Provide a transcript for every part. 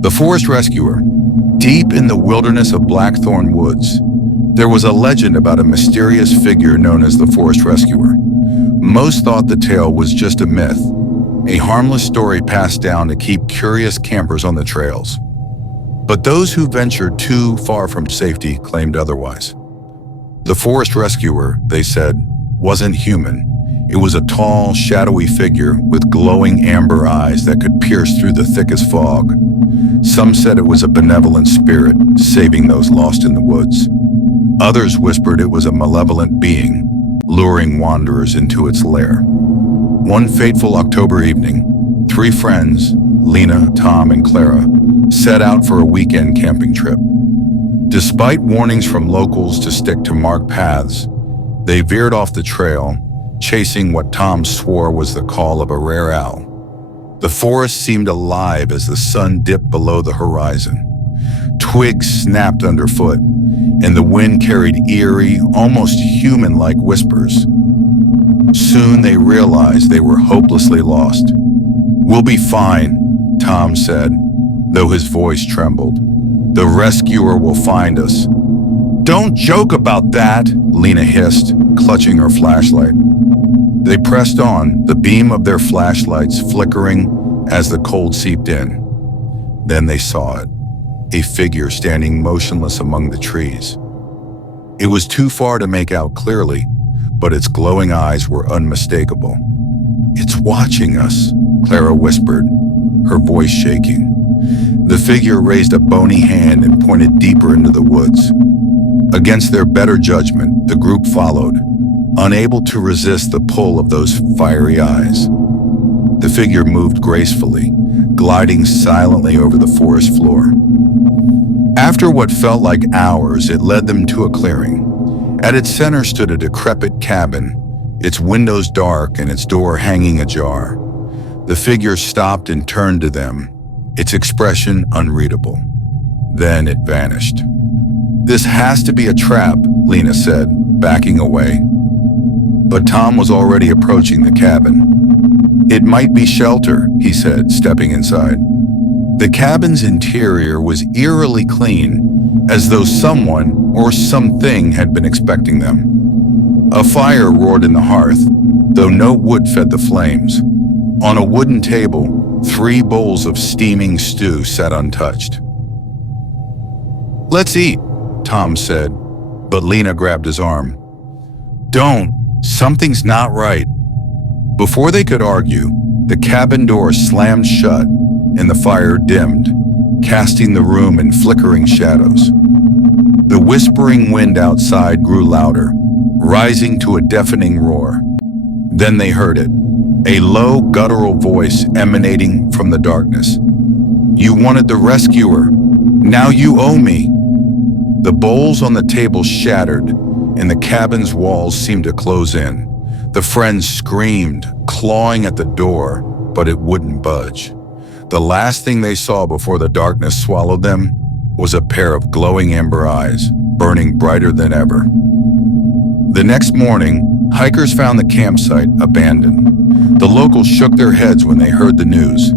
The Forest Rescuer. Deep in the wilderness of Blackthorn Woods, there was a legend about a mysterious figure known as the Forest Rescuer. Most thought the tale was just a myth, a harmless story passed down to keep curious campers on the trails. But those who ventured too far from safety claimed otherwise. The Forest Rescuer, they said, wasn't human. It was a tall, shadowy figure with glowing amber eyes that could pierce through the thickest fog. Some said it was a benevolent spirit, saving those lost in the woods. Others whispered it was a malevolent being, luring wanderers into its lair. One fateful October evening, 3 friends, Lena, Tom, and Clara, set out for a weekend camping trip. Despite warnings from locals to stick to marked paths, they veered off the trail, chasing what Tom swore was the call of a rare owl. The forest seemed alive as the sun dipped below the horizon. Twigs snapped underfoot, and the wind carried eerie, almost human-like whispers. Soon they realized they were hopelessly lost. "We'll be fine," Tom said, though his voice trembled. "The rescuer will find us." "Don't joke about that," Lena hissed, clutching her flashlight. They pressed on, the beam of their flashlights flickering as the cold seeped in. Then they saw it, a figure standing motionless among the trees. It was too far to make out clearly, but its glowing eyes were unmistakable. "It's watching us," Clara whispered, her voice shaking. The figure raised a bony hand and pointed deeper into the woods. Against their better judgment, the group followed, unable to resist the pull of those fiery eyes. The figure moved gracefully, gliding silently over the forest floor. After what felt like hours, it led them to a clearing. At its center stood a decrepit cabin, its windows dark and its door hanging ajar. The figure stopped and turned to them, its expression unreadable. Then it vanished. "This has to be a trap," Lena said, backing away. But Tom was already approaching the cabin. "It might be shelter," he said, stepping inside. The cabin's interior was eerily clean, as though someone or something had been expecting them. A fire roared in the hearth, though no wood fed the flames. On a wooden table, 3 bowls of steaming stew sat untouched. "Let's eat," Tom said, but Lena grabbed his arm. "Don't. Something's not right." Before they could argue, the cabin door slammed shut and the fire dimmed, casting the room in flickering shadows. The whispering wind outside grew louder, rising to a deafening roar. Then they heard it, a low, guttural voice emanating from the darkness. "You wanted the rescuer. Now you owe me." The bowls on the table shattered, and the cabin's walls seemed to close in. The friends screamed, clawing at the door, but it wouldn't budge. The last thing they saw before the darkness swallowed them was a pair of glowing amber eyes, burning brighter than ever. The next morning, hikers found the campsite abandoned. The locals shook their heads when they heard the news.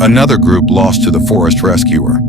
Another group lost to the Forest Rescuer.